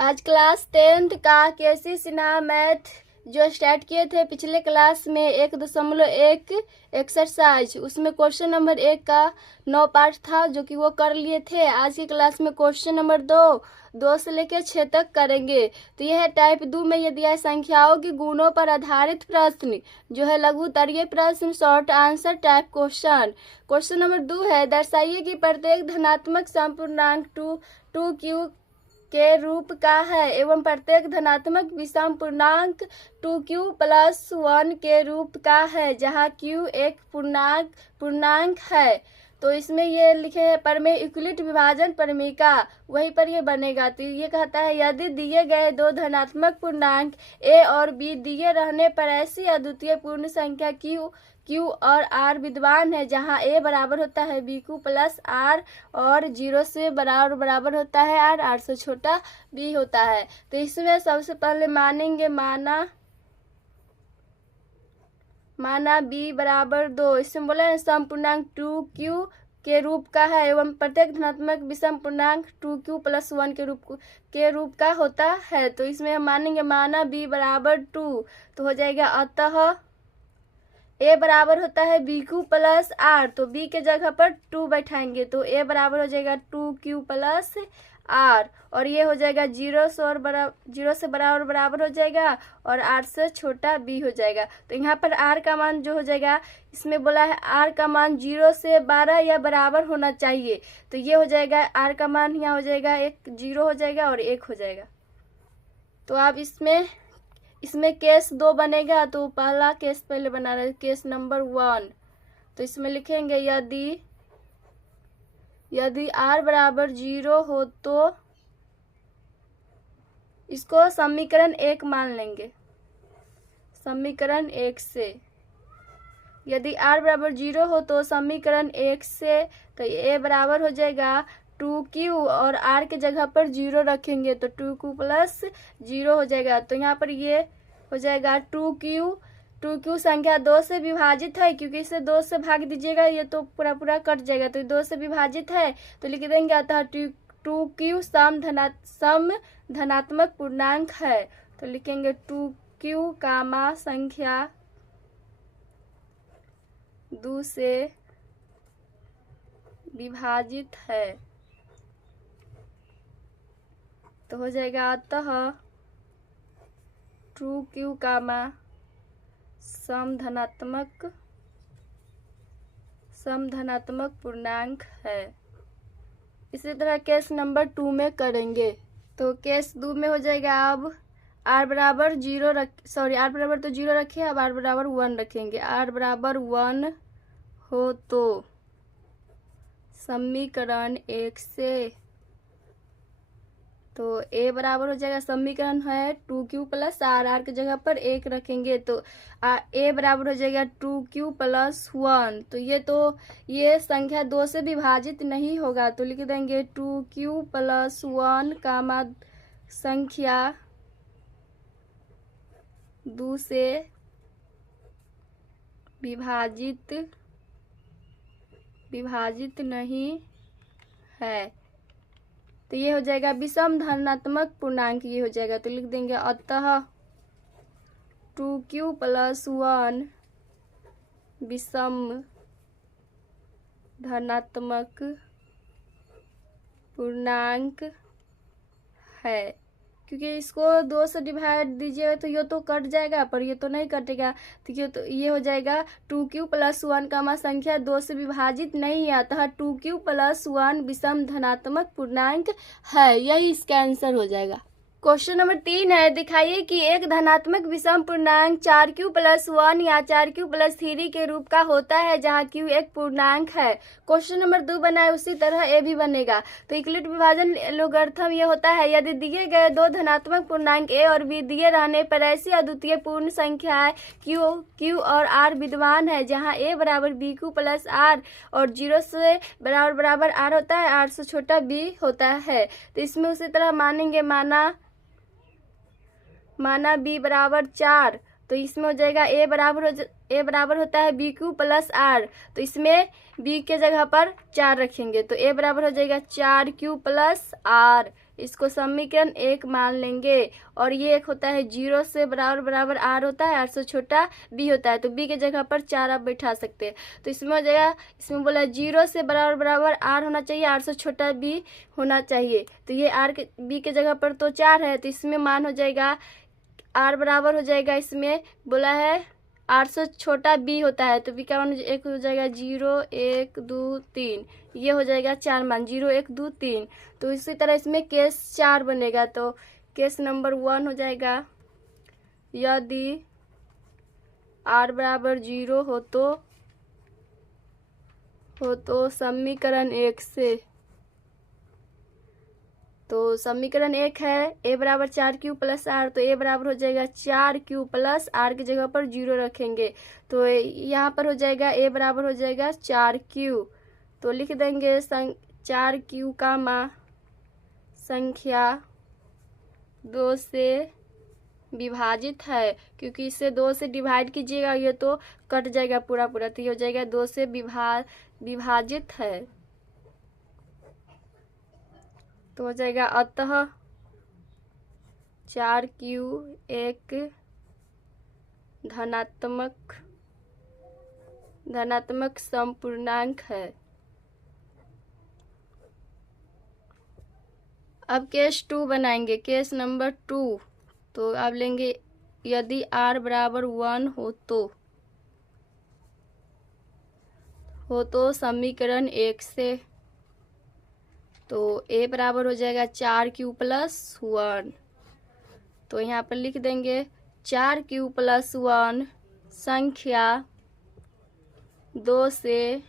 आज class 10th का केसी Sinha math जो स्टार्ट किए थे पिछले क्लास में 1.1 एक्सरसाइज, उसमें क्वेश्चन नंबर 1 का 9 पार्ट था जो कि वो कर लिए थे। आज की क्लास में क्वेश्चन नंबर 2 से लेकर 6 तक करेंगे। तो यह है टाइप 2 में यह दिया है संख्याओं के गुणों पर आधारित प्रश्न, जो है लघु उत्तरीय प्रश्न, short answer type question. Question number 2 है, दर्शाइए कि प्रत्येक धनात्मक संपूर्णांक 2q के रूप का है एवं प्रत्येक धनात्मक विषम पूर्णांक 2q प्लस 1 के रूप का है, जहाँ q एक पूर्णांक है। तो इसमें ये लिखे है प्रमेय यूक्लिड विभाजन प्रमेय का, वहीं पर ये बनेगा। तो ये कहता है यदि दिए गए दो धनात्मक पूर्णांक a और b दिए रहने पर ऐसी अद्वितीय पूर्ण संख्या q और r विद्यमान है, जहाँ a बराबर होता है bq प्लस r और 0 से बराबर होता है r से छोटा b होता है। तो इसमें सबसे पहले मानेंगे माना b बराबर 2। इसमें बोला है समपूर्णांक 2q के रूप का है एवं प्रत्येक धनात्मक विषम पूर्णांक 2q प्लस 1 के रूप का होता है। तो इसमें हम मानेंगे माना b बराबर 2, तो हो जाएगा अतः a बराबर होता है bq प्लस r, तो b के जगह पर 2 बैठाएंगे तो a बराबर हो जाएगा 2q प्लस r, और ये हो जाएगा 0 से बराबर हो जाएगा और r से छोटा b हो जाएगा। तो यहाँ पर r का मान जो हो जाएगा, इसमें बोला है r का मान 0 से 12 या बराबर होना चाहिए। तो ये हो जाएगा r का मान यहाँ हो जाएगा 0 हो जाएगा और 1 हो जाएगा। तो आप इसमें केस 2 बनेगा। तो पहला केस पहले बना रहे, केस नंबर 1। तो इसमें लिखेंगे यदि r बराबर 0 हो तो इसको समीकरण 1 मान लेंगे। समीकरण 1 से यदि r बराबर 0 हो तो समीकरण 1 से तो a बराबर हो जाएगा 2q और r के जगह पर 0 रखेंगे तो 2q प्लस 0 हो जाएगा। तो यहाँ पर ये हो जाएगा 2q संख्या 2 से विभाजित है, क्योंकि इसे 2 से भाग दीजिएगा ये तो पूरा कट जाएगा, तो 2 से विभाजित है तो लिख देंगे अतः 2q सम धनात्मक पूर्णांक है। तो लिखेंगे 2q कामा संख्या 2 से विभाजित है, तो हो जाएगा अतः 2q कामा सम धनात्मक पूर्णांक है। इसी तरह केस नंबर 2 में करेंगे। तो केस 2 में हो जाएगा अब r बराबर 0 रखे, अब r बराबर 1 रखेंगे। r बराबर 1 हो तो समीकरण 1 से तो a बराबर हो जाएगा, समीकरण है 2q प्लस r के जगह पर 1 रखेंगे तो a बराबर हो जाएगा 2q प्लस 1। तो ये संख्या 2 से विभाजित नहीं होगा, तो लिख देंगे 2q प्लस 1 कामा संख्या 2 से विभाजित नहीं है। तो ये हो जाएगा विषम धनात्मक पूर्णांक, ये हो जाएगा। तो लिख देंगे अतः 2q प्लस 1 विषम धनात्मक पूर्णांक है, क्योंकि इसको 2 से डिवाइड दीजिएगा तो ये तो कट जाएगा, पर ये तो नहीं कटेगा। तो ये हो जाएगा 2q प्लस 1 का संख्या 2 से विभाजित नहीं है, अतः 2q प्लस 1 विषम धनात्मक पूर्णांक है। यही इसका आंसर हो जाएगा। क्वेश्चन नंबर 3 है, दिखाइए कि एक धनात्मक विषम पूर्णांक 4q प्लस 1 या 4q प्लस 3 के रूप का होता है, जहाँ q एक पूर्णांक है। क्वेश्चन नंबर 2 बना है, उसी तरह a भी बनेगा। तो यूक्लिड विभाजन लोगरिथम ये होता है, यदि दिए गए दो धनात्मक पूर्णांक a और b दिए रहने पर ऐसी अद्वितीय पूर्ण संख्याएं q और r विद्यमान है, जहाँ a बराबर bq प्लस r और 0 से बराबर r होता है, r से छोटा b होता है। तो इसमें उसी तरह मानेंगे माना b बराबर 4, तो इसमें हो जाएगा a बराबर होता है bq प्लस r, तो इसमें b के जगह पर 4 रखेंगे तो a बराबर हो जाएगा 4q प्लस r। इसको समीकरण 1 मान लेंगे। और ये एक होता है 0 से बराबर बराबर आर होता है, आर से छोटा बी होता है, तो बी के जगह पर 4 आप बैठा सकते हैं। तो इसमें हो जाएगा, इसमें बोला 0 से बराबर बराबर आर होना चाहिए, आर से छोटा बी होना चाहिए। तो ये आर के बी के जगह पर तो 4 है, तो इसमें मान हो जाएगा आर बराबर हो जाएगा, इसमें बोला है आर से छोटा बी होता है, तो बी का मान एक हो जाएगा 0 1 2 3, ये हो जाएगा 4 मान 0 1 2 3। तो इसी तरह इसमें केस 4 बनेगा। तो केस नंबर 1 हो जाएगा, यदि आर बराबर 0 हो तो समीकरण 1 से, तो समीकरण 1 है ए बराबर 4q प्लस आर, तो ए बराबर हो जाएगा 4q प्लस आर की जगह पर 0 रखेंगे, तो यहाँ पर हो जाएगा ए बराबर हो जाएगा 4q। तो लिख देंगे 4q का मान संख्या 2 से विभाजित है, क्योंकि इसे 2 से डिवाइड कीजिएगा ये तो कट जाएगा पूरा पूरा, तो ये हो जाएगा 2 से विभाजित है, तो हो जाएगा अतः 4q एक धनात्मक समपूर्णांक है। अब केस 2 बनाएंगे, केस नंबर 2। तो अब लेंगे, यदि r बराबर 1 हो तो समीकरण 1 से, तो a बराबर हो जाएगा 4q प्लस 1, तो यहाँ पर लिख देंगे 4q प्लस 1 संख्या 2 से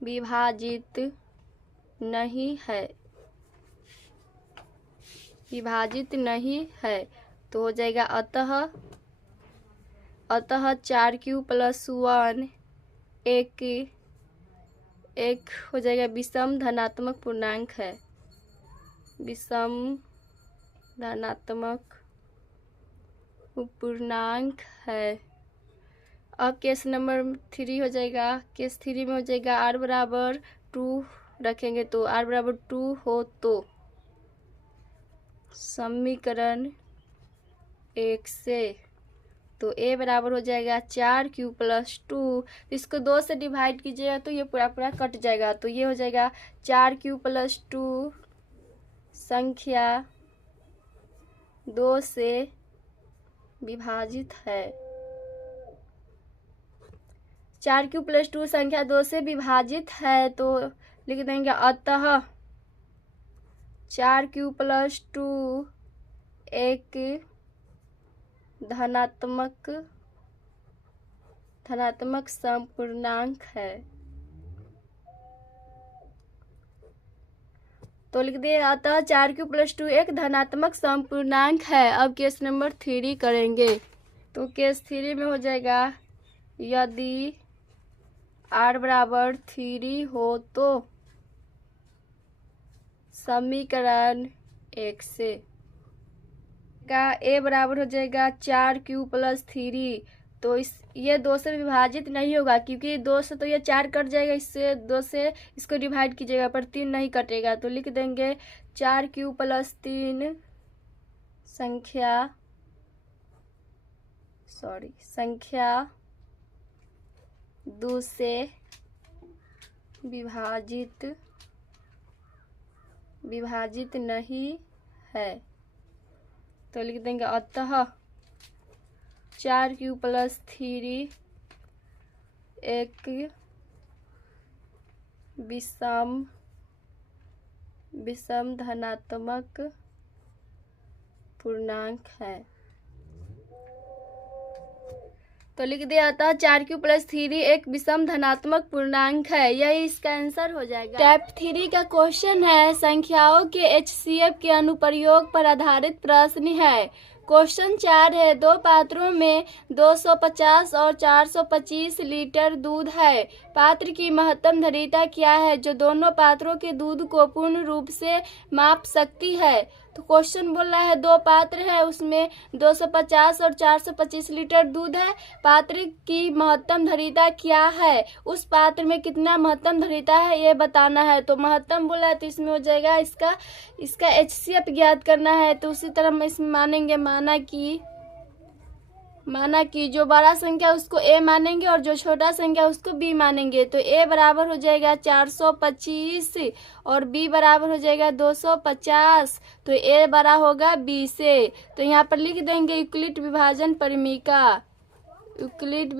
विभाजित नहीं है, तो हो जाएगा अतः 4q प्लस 1 एक हो जाएगा विषम धनात्मक पूर्णांक है, विषम धनात्मक पूर्णांक है। अब केस नंबर 3 हो जाएगा, केस 3 में हो जाएगा r बराबर 2 रखेंगे, तो r बराबर 2 हो तो समीकरण 1 से, तो a बराबर हो जाएगा 4q प्लस 2, इसको 2 से डिवाइड कीजिएगा तो ये पूरा पूरा कट जाएगा, तो ये हो जाएगा 4q प्लस 2 संख्या 2 से विभाजित है, 4q प्लस 2 संख्या 2 से विभाजित है, तो लिख देंगे अतः 4q प्लस 2 एक धनात्मक समपूर्णांक है, तो लिख दिए अतः 4q प्लस 2 एक धनात्मक समपूर्णांक है। अब केस नंबर 3 करेंगे, तो केस 3 में हो जाएगा, यदि r बराबर 3 हो तो समीकरण 1 से का a बराबर हो जाएगा 4q प्लस 3, तो ये 2 से विभाजित नहीं होगा, क्योंकि 2 से तो ये 4 कट जाएगा, इससे 2 से इसको डिवाइड कीजिएगा पर 3 नहीं कटेगा, तो लिख देंगे 4q प्लस 3 संख्या 2 से विभाजित नहीं है, तो लिख देंगे अतः 4q प्लस 3 एक विषम धनात्मक पूर्णांक है, तो लिख दिया अतः 4q प्लस 3 एक विषम धनात्मक पूर्णांक है, यही इसका आंसर हो जाएगा। टाइप 3 का क्वेश्चन है, संख्याओं के HCF के अनुप्रयोग पर आधारित प्रश्न है। क्वेश्चन 4 है, 2 पात्रों में 250 और 425 लीटर दूध है। पात्र की महत्तम धारिता क्या है जो दोनों पात्रों के दूध को पूर्ण रूप से माप सकती है? तो क्वेश्चन बोल रहा है दो पात्र है, उसमें 250 और 425 लीटर दूध है, पात्र की महत्तम धारिता क्या है, उस पात्र में कितना महत्तम धारिता है ये बताना है। तो महत्तम बोला है तो इसमें हो जाएगा इसका HCF ज्ञात करना है। तो उसी तरह हम इसमें मानेंगे, माना कि जो बड़ा संख्या उसको A मानेंगे और जो छोटा संख्या उसको B मानेंगे। तो A बराबर हो जाएगा 425 और B बराबर हो जाएगा 250। तो A बड़ा होगा B से। तो यहाँ पर लिख देंगे यूक्लिड विभाजन परिमीका, यूक्लिड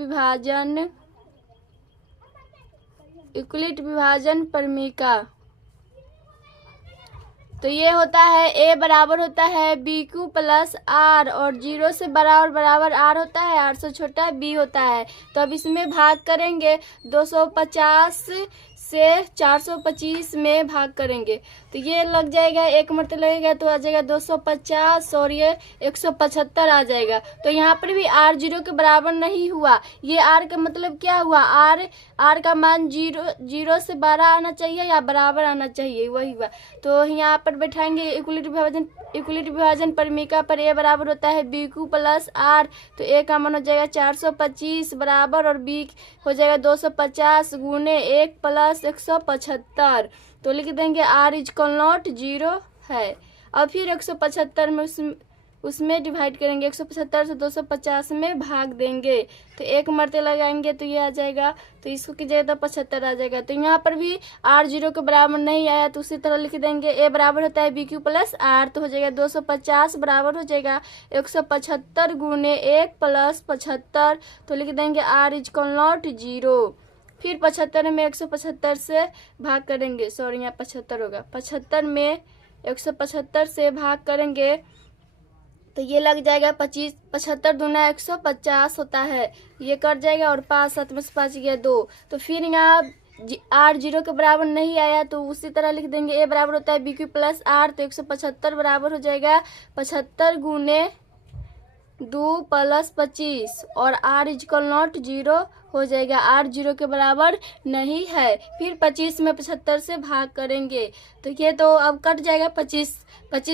विभाजन परिमीका। तो ये होता है A बराबर होता है BQ प्लस R और 0 से बड़ा और बराबर R होता है, R से छोटा B होता है। तो अब इसमें भाग करेंगे, 250 से 425 में भाग करेंगे तो ये लग जाएगा, एक मरते लगेगा तो आ जाएगा 250 और ये 175 आ जाएगा। तो यहाँ पर भी R 0 के बराबर नहीं हुआ। ये R का मतलब क्या हुआ, R का मान 0 से 12 आना चाहिए या बराबर आना चाहिए, वही हुआ। तो यहाँ पर बैठाएंगे यूक्लिड विभाजन परिमीका पर A बराबर होता है BQ प्लस R। तो A का मान हो जाएगा 425 बराबर और B हो जाएगा 250 गुने 1 प्लस 175। तो लिख देंगे R इक्वल नॉट 0 है। अब फिर 175 में उसमें डिवाइड करेंगे, 175 से 250 में भाग देंगे तो एक मरते लगाएंगे तो ये आ जाएगा। तो इसको कीजिएगा तो 75 आ जाएगा। तो यहाँ पर भी R 0 के बराबर नहीं आया तो उसी तरह लिख देंगे A बराबर होता है BQ प्लस R। तो हो जाएगा 250 बराबर हो जाएगा 175 गुने 1 प्लस 75। तो लिख देंगे R इक्वल नॉट 0। फिर 75 में 175 से भाग करेंगे, सॉरी यहाँ 75 होगा, 75 में 175 से भाग करेंगे तो ये लग जाएगा 25, 75 दूना 150 होता है, ये कट जाएगा और 5 7 में से 5 गया 2। तो फिर यहाँ R 0 के बराबर नहीं आया तो उसी तरह लिख देंगे A बराबर होता है BQ प्लस R। तो 175 बराबर हो जाएगा 75 गुने 2 प्लस 25 और R इक्वल नॉट 0 हो जाएगा, R 0 के बराबर नहीं है। फिर 25 में 75 से भाग करेंगे तो ये तो अब कट जाएगा, 25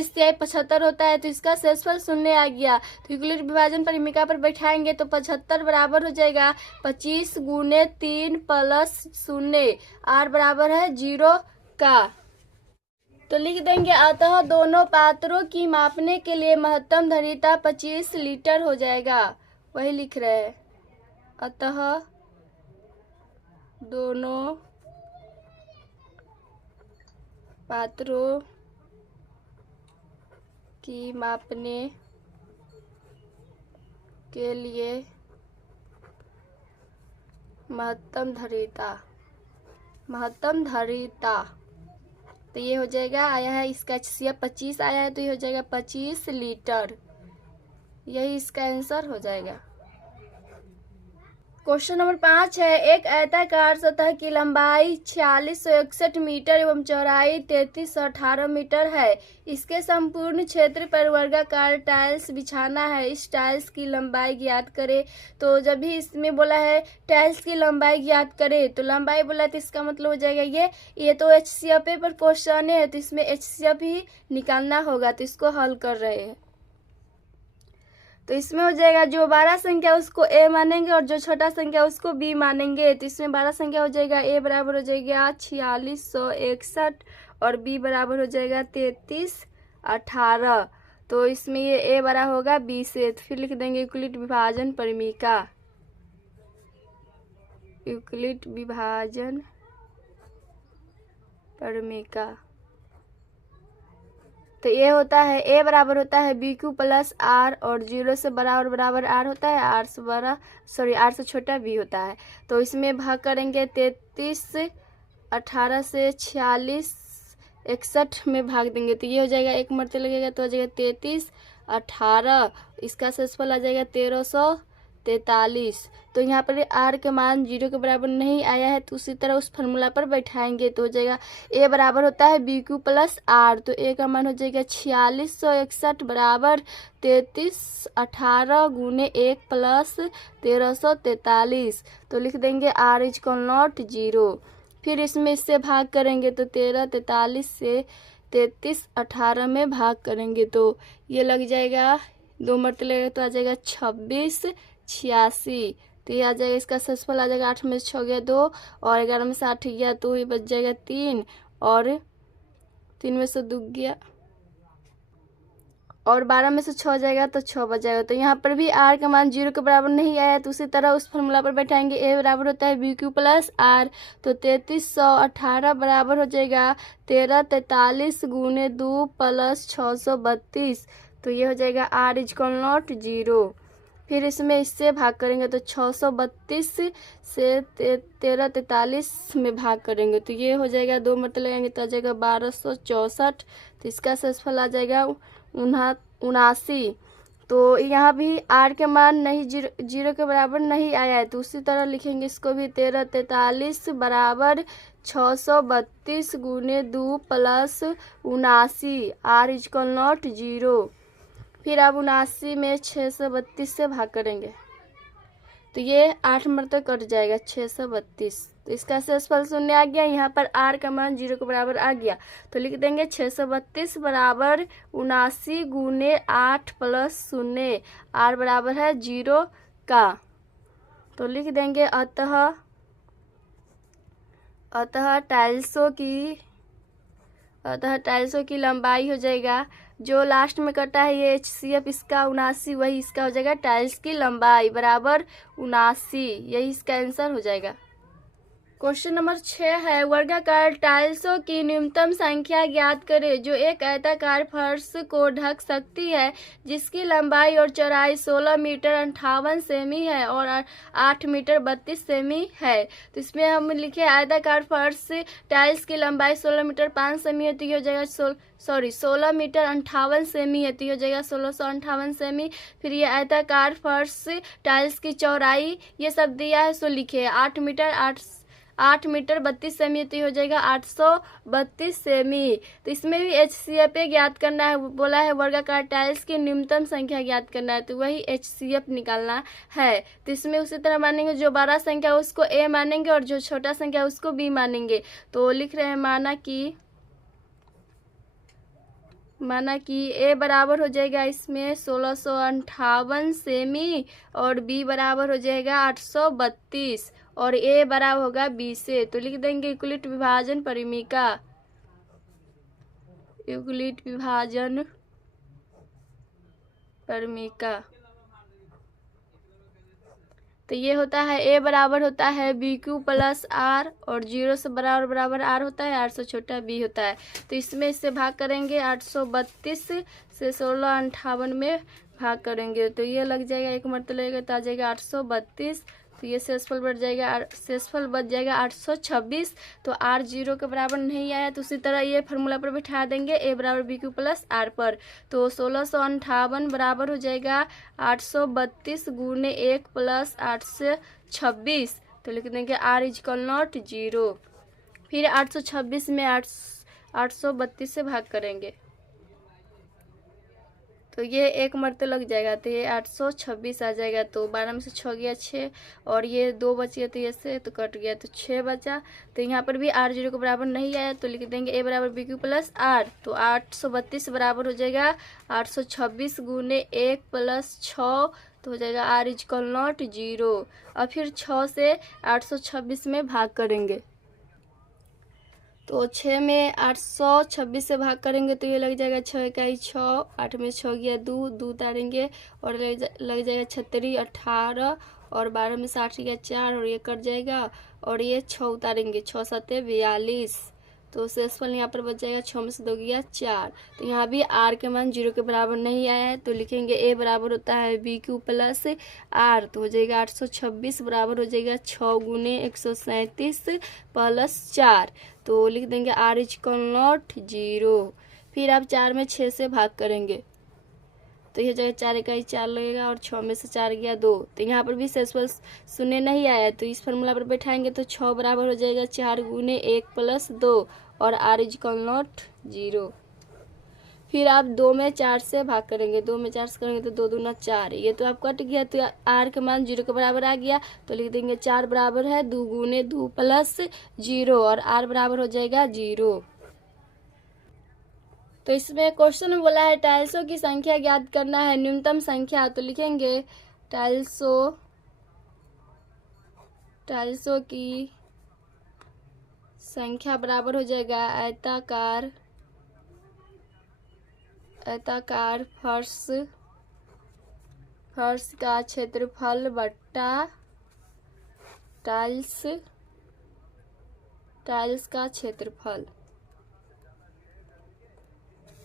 से 75 होता है तो इसका शेषफल 0 आ गया। तो यूक्लिड विभाजन परिमीका पर बैठाएंगे तो 75 बराबर हो जाएगा 25 गुने 3 प्लस 0, R बराबर है 0 का। तो लिख देंगे अतः दोनों पात्रों की मापने के लिए महत्तम धारिता 25 लीटर हो जाएगा, वही लिख रहे हैं। अतः दोनों पात्रों की मापने के लिए महत्तम धारिता तो ये हो जाएगा, आया है इसका HCF 25 आया है तो ये हो जाएगा 25 लीटर, यही इसका आंसर हो जाएगा। क्वेश्चन नंबर 5 है, एक आयताकार सतह की लंबाई 4661 मीटर एवं चौड़ाई 3318 मीटर है। इसके संपूर्ण क्षेत्र पर वर्गाकार टाइल्स बिछाना है, इस टाइल्स की लंबाई ज्ञात करे। तो जब भी इसमें बोला है टाइल्स की लंबाई ज्ञात करे तो लंबाई बोला तो इसका मतलब हो जाएगा ये तो HCF पर क्वेश्चन है तो इसमें HCF ही निकालना होगा। तो इसको हल कर रहे हैं तो इसमें हो जाएगा जो बड़ा संख्या उसको A मानेंगे और जो छोटा संख्या उसको B मानेंगे। तो इसमें बड़ा संख्या हो जाएगा A बराबर हो जाएगा 4661 और B बराबर हो जाएगा 3318। तो इसमें ये A बड़ा होगा B से। तो फिर लिख देंगे यूक्लिड विभाजन परिमीका, यूक्लिड विभाजन परिमीका। तो ये होता है A बराबर होता है BQ प्लस R और 0 से बड़ा और बराबर R होता है, R से छोटा B होता है। तो इसमें भाग करेंगे 33 18 से 46 61 में भाग देंगे तो ये हो जाएगा, एक मरते लगेगा तो हो जाएगा 33 18, इसका शेषफल आ जाएगा 1343। तो यहाँ पर R का मान 0 के बराबर नहीं आया है तो उसी तरह उस फार्मूला पर बैठाएंगे तो हो जाएगा A बराबर होता है BQ प्लस R। तो A का मान हो जाएगा 4661 बराबर 3318 गुने 1 प्लस 1343। तो लिख देंगे R इक्वल नॉट 0। फिर इसमें इससे भाग करेंगे तो 1343 से 33 18 में भाग करेंगे तो ये लग जाएगा, 2 मरते लगेगा तो आ जाएगा 26 86। तो ये आ जाएगा, इसका शेषफल आ जाएगा 8 में से 6 गया 2 और 11 में से 8 गया तो ये बच जाएगा 3 और 3 में से 2 गया और 12 में से 6 जाएगा तो 6 बच जाएगा। तो यहाँ पर भी आर का मान 0 के बराबर नहीं आया तो उसी तरह उस फॉर्मूला पर बैठाएंगे। ए बराबर होता है बी क्यू प्लस आर, तो 3318 बराबर हो जाएगा 1343 गुने 2 प्लस 632। तो ये हो जाएगा आर इज इक्वल नॉट 0। फिर इसमें इससे भाग करेंगे तो 632 से 1343 में भाग करेंगे तो ये हो जाएगा, 2 मरते लगाएंगे तो आ जाएगा 1264। तो इसका शेषफल आ जाएगा 79। तो यहाँ भी आर के मान नहीं 0 के बराबर नहीं आया है तो उसी तरह लिखेंगे इसको भी, 1343 बराबर 632 गुने 2 plus 79 R is equal not 0। फिर अब 79 में 632 से भाग करेंगे तो ये 8 मरते कट जाएगा 632। तो इसका शेषफल 0 आ गया। यहाँ पर आर का मान 0 के बराबर आ गया तो लिख देंगे 632 बराबर 79 गुने 8 प्लस 0, आर बराबर है 0 का। तो लिख देंगे अतः टाइल्सों की लंबाई हो जाएगा, जो लास्ट में कटा है ये HCF इसका 79, वही इसका हो जाएगा टाइल्स की लंबाई बराबर 79। यही इसका आंसर हो जाएगा। क्वेश्चन नंबर 6 है, वर्गाकार टाइल्सों की न्यूनतम संख्या ज्ञात करें जो एक आयताकार फर्श को ढक सकती है, जिसकी लंबाई और चौड़ाई 16 मीटर 58 सेमी है और 8 मीटर 32 सेमी है। तो इसमें हम लिखे आयताकार फर्श टाइल्स की लंबाई 16 मीटर 5 सेमी है तो ये हो जाएगा 16 मीटर 58 सेमी है तो ये हो जाएगा 1658 सेमी। फिर ये आयताकार फर्श टाइल्स की चौड़ाई ये सब दिया है सो लिखे 8 मीटर 32 सेमी तो हो जाएगा 832 सेमी। तो इसमें भी HCF ज्ञात करना है, बोला है वर्गाकार टाइल्स की न्यूनतम संख्या ज्ञात करना है तो वही HCF निकालना है। तो इसमें उसी तरह मानेंगे, जो बड़ा संख्या उसको A मानेंगे और जो छोटा संख्या उसको B मानेंगे। तो लिख रहे हैं माना कि A बराबर हो जाएगा इसमें 1658 सेमी और B बराबर हो जाएगा 832 और A बराबर होगा B से। तो लिख देंगे यूक्लिड विभाजन परिमीका। तो ये होता है A बराबर होता है BQ प्लस R और 0 से बराबर R होता है, R से छोटा B होता है। तो इसमें इससे भाग करेंगे 832 से 1658 में भाग करेंगे तो ये लग जाएगा, 1 मरते लगेगा तो आ जाएगा 832। तो ये शेषफल बच जाएगा 826। तो R 0 के बराबर नहीं आया तो उसी तरह ये फार्मूला पर बिठा देंगे A बराबर BQ प्लस R पर। तो 1658 बराबर हो जाएगा 832 गुने 1 प्लस 826। तो लिख देंगे R इज इक्वल नॉट 0। फिर 826 में 832 से भाग करेंगे तो ये 1 मरते लग जाएगा तो ये 826 आ जाएगा। तो 12 में से 6 गया 6 और ये 2 बच गया तो ये से तो कट गया तो 6 बचा। तो यहाँ पर भी R 0 के बराबर नहीं आया तो लिख देंगे A बराबर BQ प्लस R। तो 832 बराबर हो जाएगा 826 गुने 1 प्लस 6 तो हो जाएगा R इज इक्वल नॉट 0। और फिर 6 से 826 में भाग करेंगे तो 6 में 826 से भाग करेंगे तो ये लग जाएगा 6 इकाई 6, 8 में 6 गया 2 उतारेंगे और लग जाएगा 36 18 और 12 में से 8 गया 4 और ये कट जाएगा और ये 6 उतारेंगे 6 7 42। तो शेषफल यहाँ पर बच जाएगा 6 में से 2 गया 4। तो यहाँ भी R के मान 0 के बराबर नहीं आया है तो लिखेंगे A बराबर होता है BQ प्लस R। तो हो जाएगा 826 बराबर हो जाएगा 6 गुने 137 प्लस 4। तो लिख देंगे R इज इक्वल नॉट 0। फिर आप 4 में 6 से भाग करेंगे तो ये जगह 4 इकाई 4 लगेगा और 6 में से 4 गया 2। तो यहाँ पर भी शेषफल 0 नहीं आया तो इस फार्मूला पर बैठाएंगे तो 6 बराबर हो जाएगा 4 गुने 1 प्लस 2 और R इज इक्वल नॉट 0। फिर आप 2 में 4 से भाग करेंगे, 2 में 4 से करेंगे तो 2 दूना 4, ये तो आप कट गया तो R का मान 0 के बराबर आ गया तो लिख देंगे 4 बराबर है 2 गुने 2 प्लस 0 और R बराबर हो जाएगा 0। तो इसमें क्वेश्चन में बोला है टाइल्सों की संख्या ज्ञात करना है, न्यूनतम संख्या। तो लिखेंगे टाइल्सों की संख्या बराबर हो जाएगा आयताकार फर्श का क्षेत्रफल बट्टा टाइल्स का क्षेत्रफल।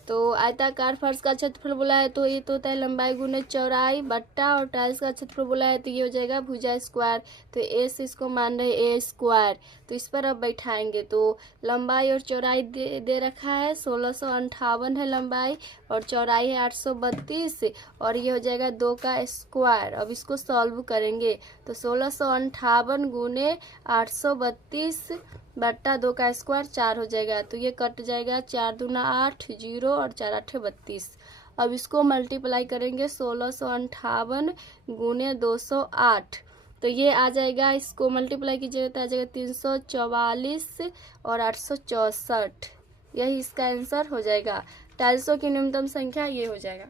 तो आयताकार फर्श का क्षेत्रफल बोला है तो ये तो होता है लंबाई गुने चौड़ाई बट्टा, और टाइल्स का क्षेत्रफल बोला है तो ये हो जाएगा भुजा स्क्वायर। तो ए से इसको मान रहे ए स्क्वायर। तो इस पर अब बैठाएंगे तो लंबाई और चौड़ाई दे रखा है 1658 है लंबाई, और चौड़ाई है 832, और ये हो जाएगा 2 का स्क्वायर। अब इसको सॉल्व करेंगे तो 1658 गुने 832 बट्टा 2 का स्क्वायर 4 हो जाएगा। तो ये कट जाएगा, 4 दूना 8, 0 और 4 8 32। अब इसको मल्टीप्लाई करेंगे 1658 गुने 208, तो ये आ जाएगा, इसको मल्टीप्लाई कीजिएगा तो आ जाएगा 344 और 864। यही इसका आंसर हो जाएगा। टाइल्सों की न्यूनतम संख्या ये हो जाएगा।